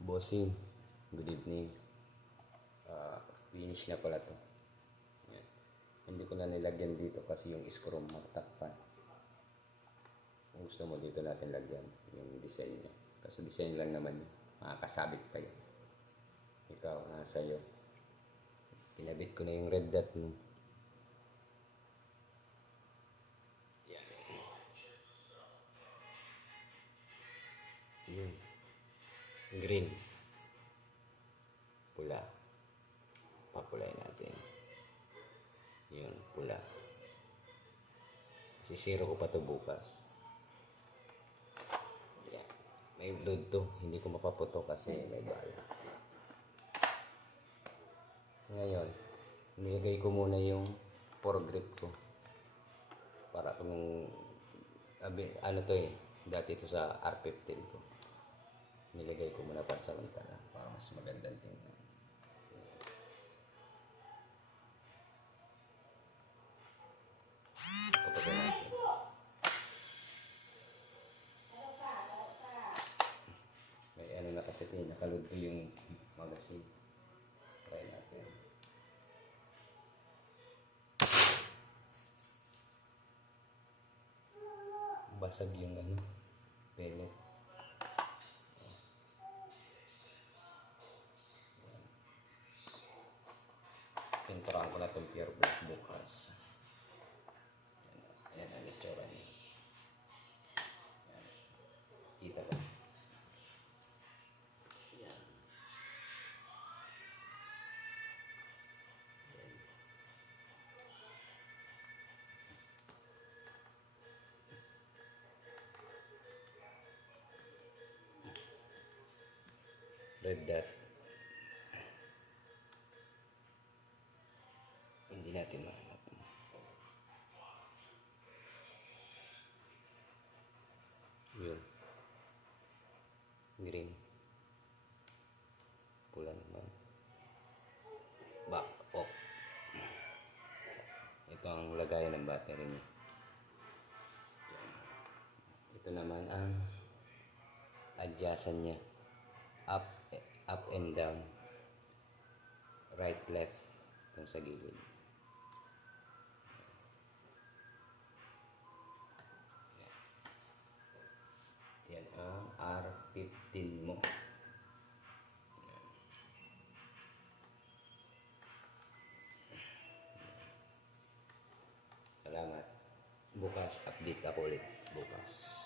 Bossing, good evening. Finish na pala to. Yan. Hindi ko na nilagyan dito kasi yung screw magtakpan. Kung gusto mo dito natin lagyan yung design niya. Kasi design lang naman yun. Makakasabit pa yun. Ikaw, nasa iyo. Kinabit ko na yung red dot mo. Yan. Yun. Green. Pula. Papulay natin. Yun, pula. Sisiro ko pa to bukas. Yan. May blood to. Hindi ko mapaputo kasi may bala. Ngayon, nilagay ko muna yung foregrip ko. Para kung ano to eh. Dati ito sa R15 ko. Nilagay ko muna pansamantala para mas magandang tingnan. Putukin natin. May ano na kasi nakalod ko yung magazine. Try natin. Basag yung ano, pellet. Pinturahan ko na itong pure black bukas. Ayan ang itsura niya. Kita ba? Ayan. Red dot. Hindi natin mahanap. Yun. Green. Pula naman. Back off. Ito ang lagayan ng battery niya. Ito naman ang adjustan niya. Up and down. Right, left. Itong sa gilid. Yan ang R15 mo. Salamat. Bukas update ako ulit. Bukas.